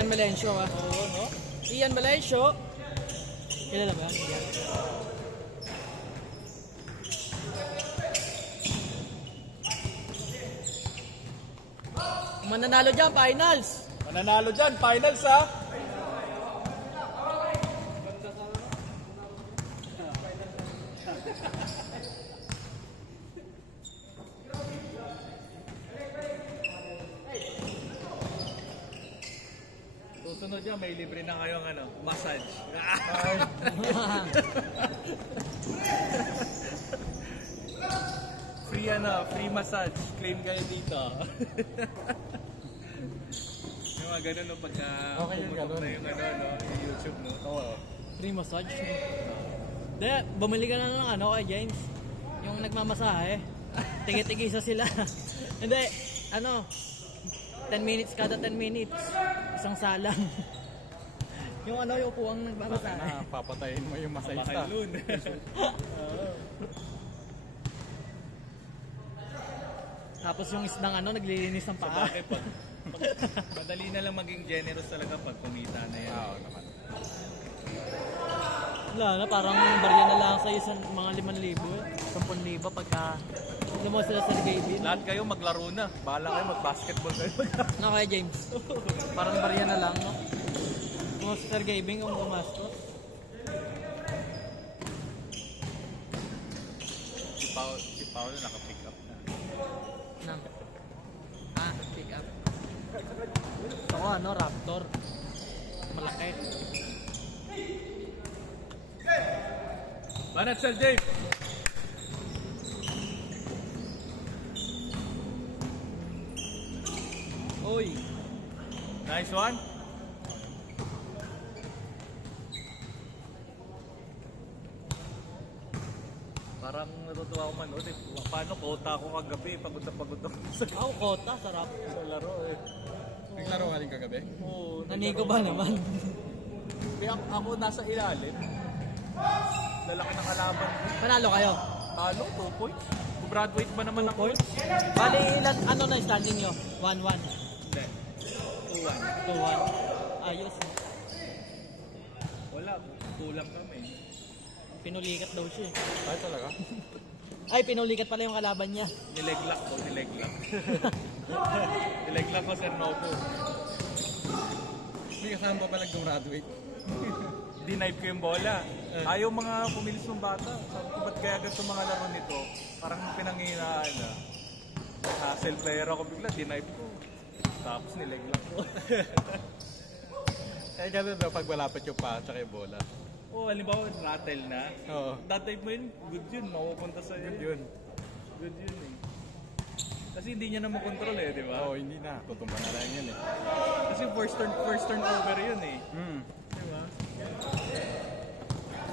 Ian Valencio ah. Oo, no? Ian Valencio. Kilala ba yan? Mananalo dyan, finals. Mananalo dyan, finals ha. Susunod dyan, may libre na kayong ano, massage. Free ano, free massage. Claim kayo dito. Yung mga ganun no, pagka pumutok na yung ano, no, yung YouTube no. Oo. Free massage. Hindi, bumili ka na ng ano kay James. Yung nagmamasahe. Tigi-tigisa sila. Hindi, ano, 10 minutes kada 10 minutes. Isang salang. Yung ano, yung upuang nagmamasahe. Papatayin mo yung masahista. Tapos yung isdang ano, naglilinis ng paa. Bakit pag madali na lang maging generous talaga pag kumita na yan. Oo naman. Wala na, parang barya na lang sa'yo sa mga 5,000 eh. 10,000 pagka mo sila sa Gavin. Lahat kayo maglaro na. Bahala kayo, mag-basketball kayo. No, kaya James. Parang barya na lang, no? Kung Sir Gavin, kung gumastos. Si Paolo naka-pick up na. Nang. Pick up. Ako ano, Raptor. Malaki. Banat Sir Dave! Oy. Nice one. Parang natutuwa ako manood eh. Paano kota ako kagabi? Pagod na pagod ako Ako, kota, sarap. sa laro eh. Naglaro ka rin kagabi? Oo. Nanigo ba naman? Kaya ako nasa ilalim. Lalaki ng kalaban. Panalo kayo? Talo, 2 points. Graduate ba naman ako? Bali, ilan, ano na standing nyo? 1-1. Hindi. 2-1. 2-1. Ayos. Wala, kulang kami. Pinulikat daw siya eh. Ay talaga? Ay, pinulikat pala yung kalaban niya. Nileglak ko, nileglak. Nileglak ko, Sir Novo. Hindi kasama pa pala graduate. Dinive ko yung bola. Ayaw mga pumilis ng bata. Sabi ko, ba't kaya ganito mga laro nito? Parang pinanghinaan na. Hassle player ako bigla, dinive ko. Tapos nileglak ko. Kaya gano'n daw pag malapit yung paa at yung bola. Oh, halimbawa, rattle na. Oo. Dadive mo yun, good yun. Mapupunta sa'yo. Good yun. Good yun eh. Kasi hindi niya na makontrol eh, di ba? Oo, hindi na. Tutumba na lang yan eh. Kasi first turnover yun eh. Di ba?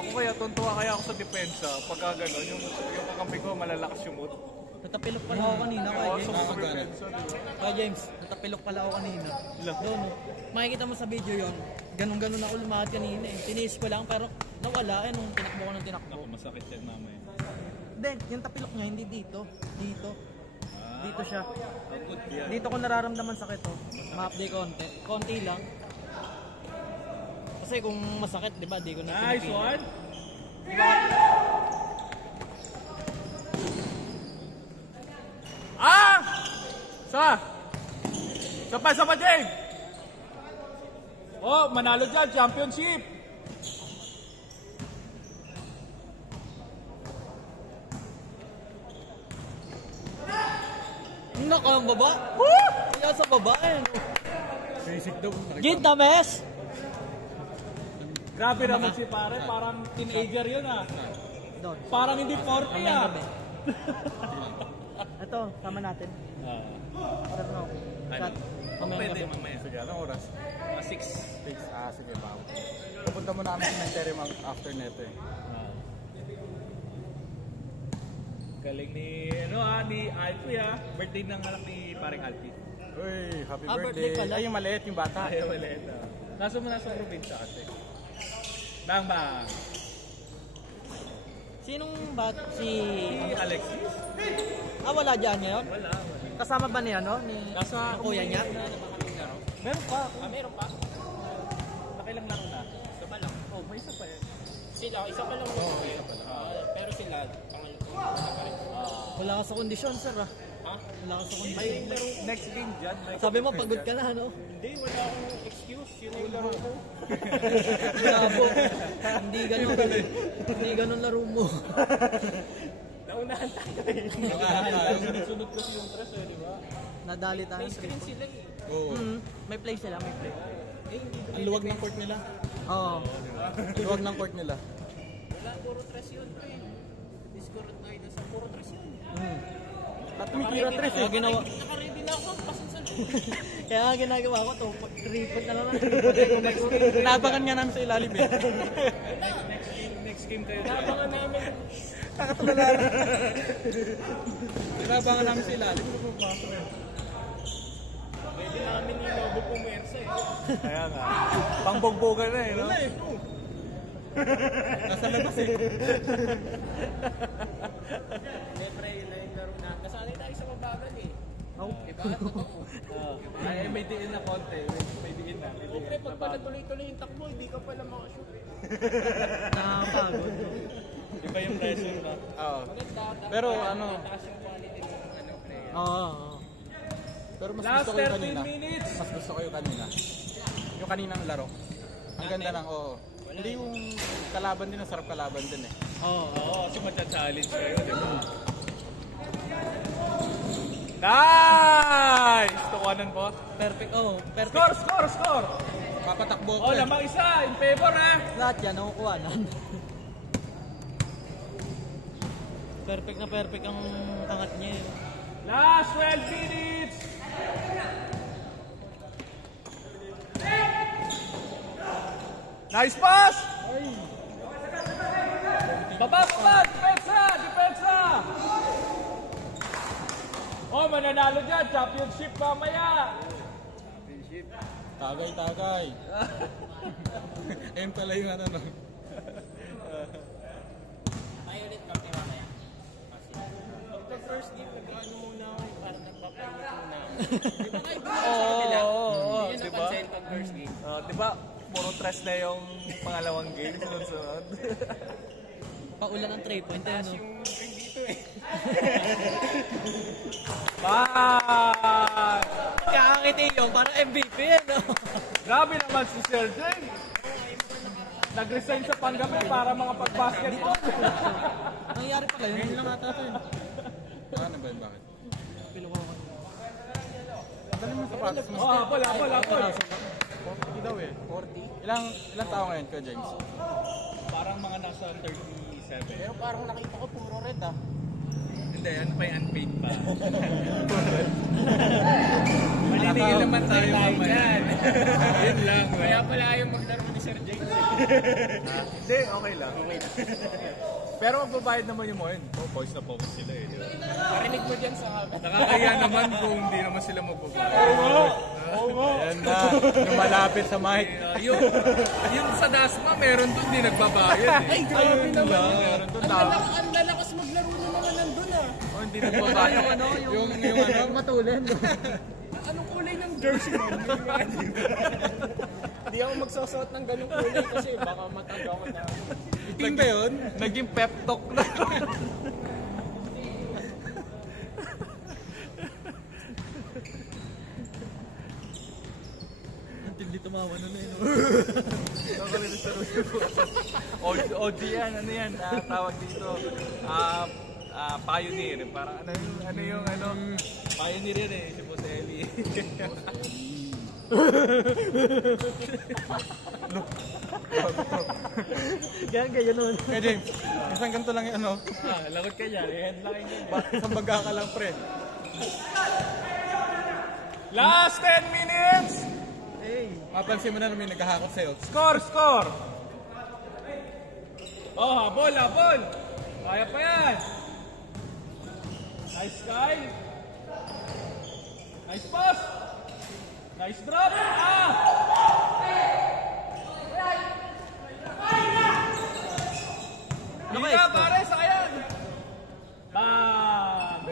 Ako kaya, tuntua kaya ako sa depensa. Pagka gano'n, yung kakampi ko, malalakas yung mood. Natapilok pala ako kanina kay Ako James. sa depensa, di ba? Kaya James, natapilok pala ako kanina. Ilan? Doon, no? Makikita mo sa video yon. Ganun-ganun ako lumahat kanina eh. Tiniis ko lang pero nawala eh nung tinakbo ko ng tinakbo. Ako, masakit yan mamaya. Then, yung tapilok niya hindi dito. Dito. Dito siya. Good yan. Dito ko nararamdaman sakit oh. Ma-update konti. Konti lang. Kasi kung masakit, di ba, di ko na Nice pinipilit. one! Ah! Sa pa, Dave! Oh, manalo dyan, championship! Ang baba? Kaya sa baba eh. Basic daw. Ginta, mes! Grabe naman si pare, parang teenager yun ah. Doon. Parang hindi 40 ah. Ito, tama natin. Pero no. Shot. Mamaya Pwede gabi. mamaya. Sige, anong oras? 6. 6. Sige, bago. Pupunta mo namin sa cemetery after neto eh. Galing ni, ni Alfie ah. Birthday ng anak ni paring Alfie. Uy, happy birthday birthday. pala. Ay, yung maliit, yung bata. Ayaw ulit ah. Kaso mo nasa probinsya kasi. Bang bang! Sinong bat? Si Alexis? wala dyan ngayon? Wala. Kasama ba ni ano? Ni Nasa kuya niya? Meron pa. Meron pa. Nakailang laro na? Isa pa lang. Oh, may isa pa eh. Sila, isa pa lang. Isa pa lang. Pero sila, pangalan ko. Isa pa rin. Wala ka sa kondisyon, sir ah. Ha? Wala ka sa May kondisyon. laro next game dyan. Sabi mo, pagod ka na, ano? Hindi, wala akong excuse. Yun na yung laro ko. Bravo. Hindi ganun. Hindi ganun laro mo. Naunahan tayo eh. Sunod kasi yung tres eh, di ba? Nadali tayo. May screen sila eh. Oo. May play sila, may play. Ang luwag ng court nila. Oo. Ang luwag ng court nila. Wala, puro tres yun eh. Discord tayo na sa puro tres yun. Tira tres eh. Ginawa. Nakaready na ako, pasin sa loob. Kaya nga ginagawa ko to. Tripod na naman. Tinabangan nga namin sa ilalim eh. Next game kayo. Nabangan namin. Nakatulala. Tinabangan namin sa ilalim. Pwede namin yung lobo pumersa eh. Kaya nga. Pangbogbogan na eh, no? Nasa labas eh. Siyempre, yun na yung laro na. Nasanay tayo sa mabagal eh. Oh. Diba? Totoo. Ay, may diin na konti. May diin na. Siyempre, pag pala tuloy-tuloy yung takbo, hindi ka pala makashoot eh. Nakakapagod. Iba yung pressure ba? Oo. Maganda. Pero ano, Taas yung quality ng ano, player. Oo. pero mas Last gusto ko yung 13 kanina. minutes. Mas gusto ko yung kanina. Yung kaninang laro. Ang ganda lang, oo. Hindi yung kalaban din, ang sarap kalaban din eh. Oo. Oo, kasi matcha-challenge kayo, di ba? Nice! Tukuanan po. Perfect. Oh, perfect. Score, score, score! Papatakbo Oh, ko eh. lamang isa. In favor, ha? Lahat yan, nakukuha na. Perfect na perfect ang angat niya eh. Last 12 minutes! Nice pass! Baba, baba! Depensa! Depensa! Oh, mananalo dyan. Championship mamaya. Tagay, tagay. Ayun pala yung ano, no? Tayo ulit kami mamaya. Ito first game, nag-ano muna ako eh, parang nagpapainit muna ako. Di ba kayo doon sa kabila? Hindi yun diba? napansin pag first game. Di ba? Puro tres na yung pangalawang game. Sunod-sunod. Paulan ng 3 point eh, no? Yung game dito eh. Bye! Kakangiti yung parang MVP eh, no? Grabe naman si Sir Jay. Nag-resign sa Pangabe para mga pag-basketball. Nangyari pala yun. Ngayon lang ata ito yun. Ano ba yun? Bakit? Pinuha ko. Dali mo sa sapatos mo. Oh, hapol, hapol, hapol. 40 daw eh. 40? Ilang tao ngayon ka, James? Parang mga nasa 37. Pero parang nakita ko puro red ah. Hindi, ano pa yung unpaid pa. Maniningil naman tayo mamaya. Yun lang. Kaya pala ayaw maglaro ni Sir James. Hindi, okay lang. Pero magbabayad naman yung mga yun. Oh, boys na focus sila eh. Di ba? Parinig mo dyan sa Nakakaya naman kung hindi naman sila magbabayad. Ayan na. Yung malapit sa mic. Yung sa Dasma, meron doon di nagbabayad eh. Ay, grabe naman. Meron doon Ang lalakas maglaro na naman nandun ah. Oh, hindi nagbabayad. yung ano, matulin. Anong kulay ng jersey mo? Hindi ako magsusuot ng ganung kulay kasi baka matagaw ko na. Itim ba yun? Naging pep talk na. Hindi tumawa na yun. OG yan, ano yan, tawag dito. Pioneer. Parang ano yung pioneer yan eh, si Boss Eli. Ganyan nun. Kaya James, isang ganito lang yung ano. Lagot ka dyan, headline yan. Isang baga ka lang pre. Last 10 minutes! Mapansin mo na may naghahakot sa'yo. Score, score! Oh, habol, habol! Kaya pa yan! Nice guy! Nice pass! Nice drop! Ah! Hindi pare, sakayan! Bam!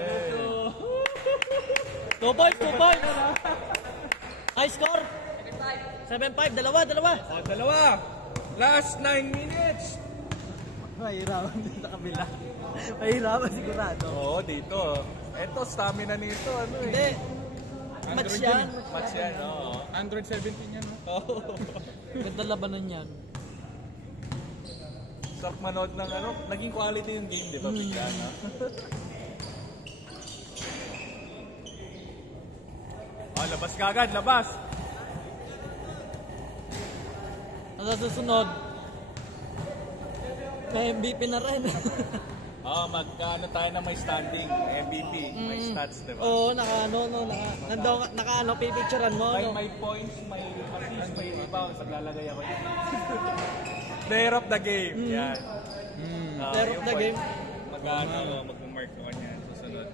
2 points, 2 points. High score. 7-5, dalawa. O, dalawa. Last 9 minutes. Mahirapan din sa kabila. Mahirapan sigurado. Oo, dito. Eto, stamina nito. Ano eh. Hindi. Match yan. Match yan, oo. 117 yan, no? Oo. Ganda labanan yan. Sarap manood ng ano. Naging quality yung game, di ba? Bigla, no? Oh, labas ka agad, labas. Sa susunod, may MVP na rin. Magkano tayo na may standing, may MVP, may stats, di ba? Oo, naka pipicturean mo. May, No? may points, may assist, may rebound. Paglalagay ako yun. Player of the game, yan. Player of yung the point. game. Magkano, mag-mark ko yan, susunod.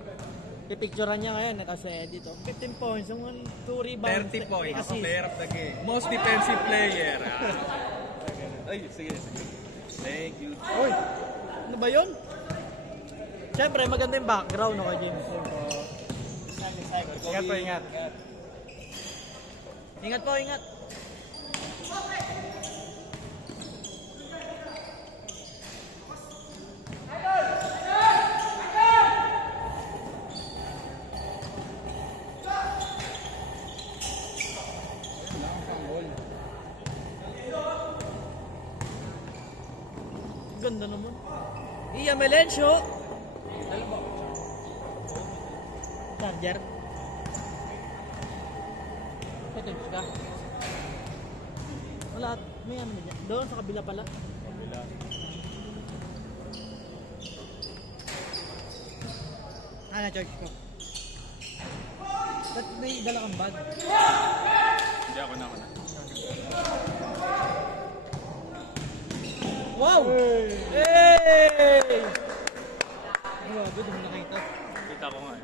Pipicturean niya ngayon kasi dito. 15 points, 2 rebounds, 30 points, assist. player of the game. Most defensive player. Ay, sige. Thank you. Uy, ano ba yun? Siyempre, maganda yung background, no, kay James. Ingat po, ingat. Ingat po, ingat. Ganda naman. Iya Melencio. Charger. Ito yung ka. Wala. May ano dyan. Doon sa kabila pala. Na-charge ko. Ba't may dala kang bag? Hindi ako na. Wow! Hey! Grabe, doon nakita. Kita ko nga.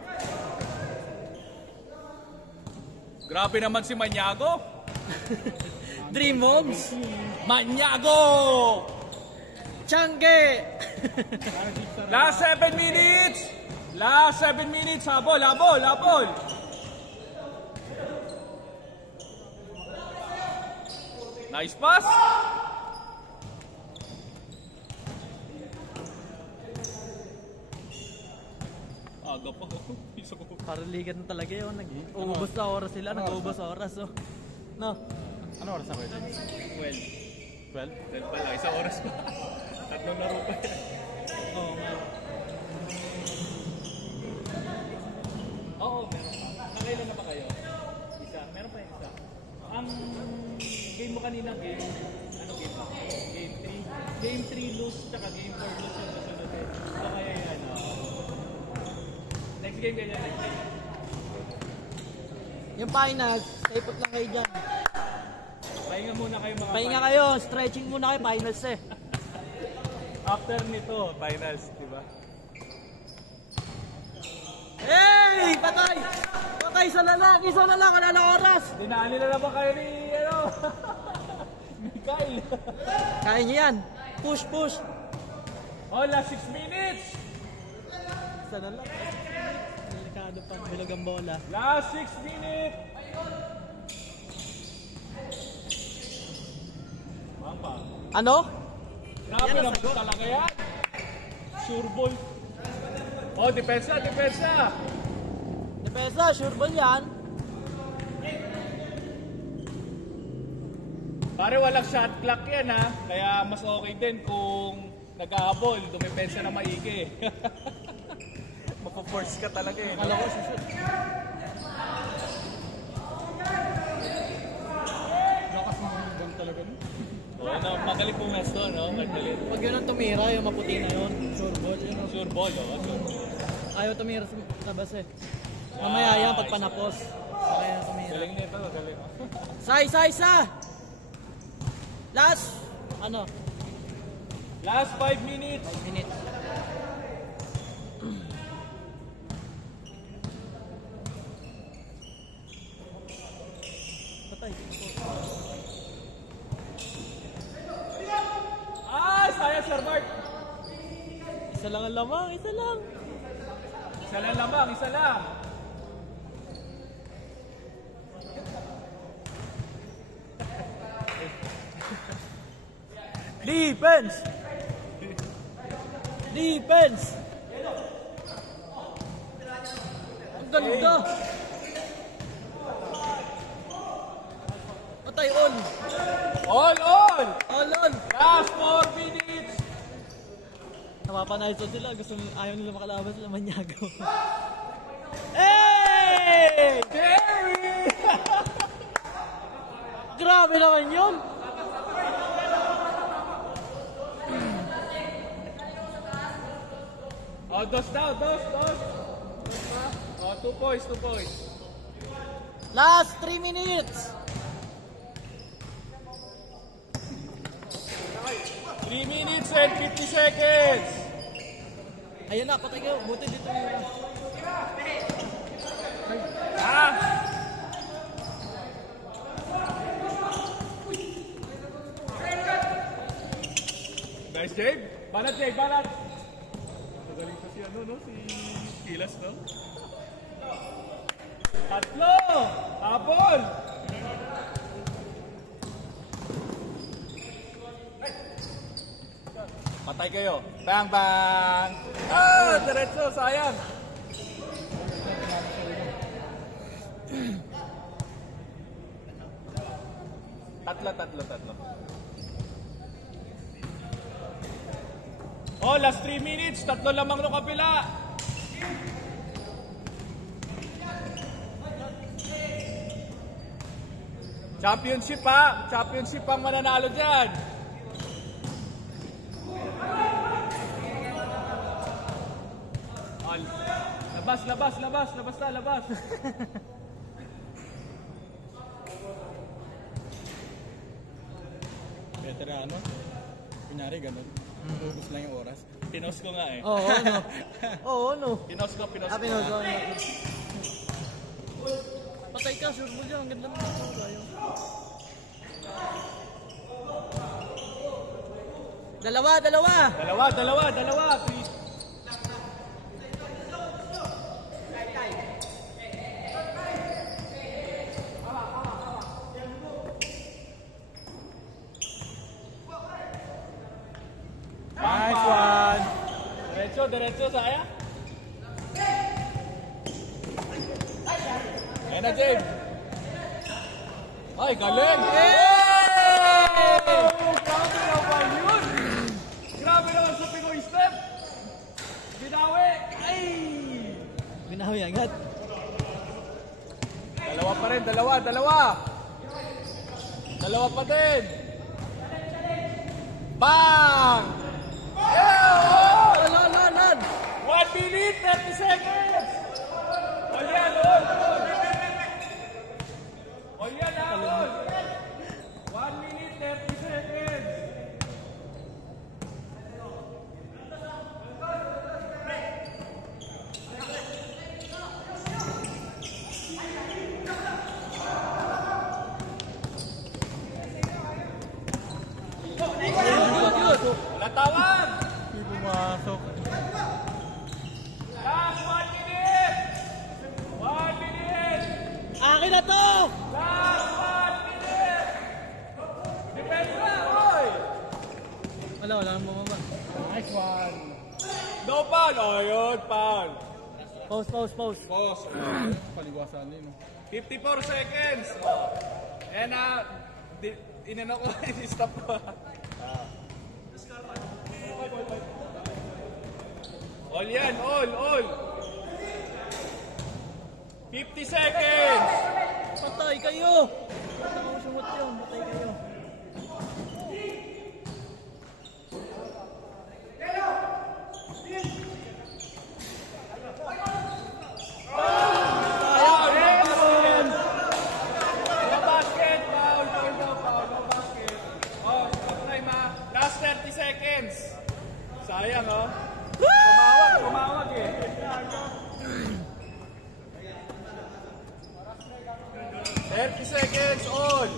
Grabe naman si Maniago. Dream Moms! Maniago! Changge! Last 7 minutes! Last 7 minutes! Habol! Nice pass! Aga pa. Piso ko. Paraligan talaga yun. Nag-uubos sa oras sila. Nag-uubos sa oras. So. No? Ano oras na pwede? 12 pala. Isang oras pa. Tatlong laro pa yan. Oo nga. Oo, meron pa. Nakailan na ba kayo? Isa. Meron pa yung isa. Ang game mo kanina, ano game ba? Game 3. Game 3 lose, tsaka game 4 lose yung kasunod eh. So kaya yan, next game kayo, next game. Yung finals, taipot lang kayo dyan. Pahinga muna kayo mga Pahinga kayo, stretching muna kayo, finals eh. After nito, finals, di ba? Hey! Patay! Patay! Isa na lang! Wala na oras! Dinali na naman kayo ni, ni Kyle. Kaya niyo yan! Push! Oh, last 6 minutes! Isa na lang. Delikado pang bilog ang bola. Last 6 minutes! Mamba. Ano? Grabe Yan ang naman sagot. talaga yan. Sure ball. Oh, depensa! Depensa, sure ball yan. Pare, walang shot clock yan ha. Kaya mas okay din kung nag-ahabol, dumepensa na maigi. Mapaforce ka talaga eh. Kala ko susut. Lakas mo yung gun talaga, no? Oo, magaling po mesto, no? Magaling. Pag yun ang tumira, yung maputi na yun. Sure ball. Yun. Sure ball, oh. Sure ball. Ayaw tumira sa tabas eh. Mamaya yan, pag panapos. Kaya tumira. Galing nito, galing. Isa! Last! Ano? Last 5 minutes. 5 minutes. Patay. Sayang, Sir Bart. Isa lang ang lamang, isa lang. Isa lang lamang, isa lang. Defense! Defense! Ang ganda! Patay on! All! All on! Last 4 minutes! Napapanay sila. Ayaw nila makalaban sila Maniago. Hey! Jerry! Grabe naman yun! Oh, dos. Oh, 2 points. Last 3 minutes! 3 minutes and 50 seconds! Ayun na, patay kayo. Buti dito yun. Ah! Nice, Jake. Banat. Magaling pa si si Kilas, no? Tatlo! Habol! Patay kayo. Bang, bang! Diretso, sayang. Tatlo. Oh, last 3 minutes. Tatlo lamang nung kapila. Championship ha. Championship ang mananalo dyan. Labas. Veterano. Kunyari, ganun. Ubus lang yung oras. Pinos ko nga eh. Oo, no. Pinos ko. Pinos ko. Patay ka, sure mo dyan. Ang ganda naman ako tayo. Dalawa. Nice one! Diretso, saya. Ayan na, James. Ay, galing! Grabe naman sa Pinoy step! Binawi! Binawi agad. Dalawa pa rin, dalawa. Dalawa pa din. Bang! Lan! 1 minute, 30 seconds! All yan. 1 minute, 30 seconds! Natawan! Hindi pumasok. Last 1 minute! 1 minute! Akin na to! Last 1 minute! Depensa, oy! Wala nang bumaba. Nice one! No foul! O, yun, foul. Pause. Boss! Paliwasan din, no? 54 seconds! And, inano ko, i-stop ko. All yan, all! 50 seconds! Patay kayo! Sumot yun, patay kayo. No basket, foul, no basket. Oh, stop time ha. Last 30 seconds. Sayang oh. Tumawag eh. 30 seconds on.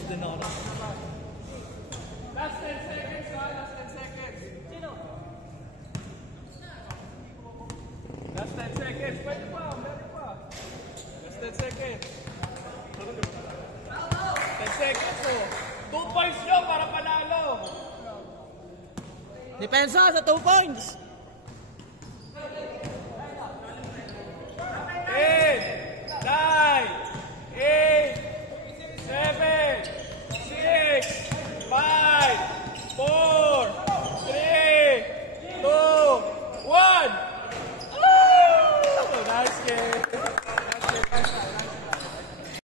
Naubos din ako. Last 10 seconds ha, last 10 seconds. Sino? Last 10 seconds, pwede pa, meron pa. Last 10 seconds. 10 seconds oh. 2 points nyo para panalo. Depensa sa 2 points.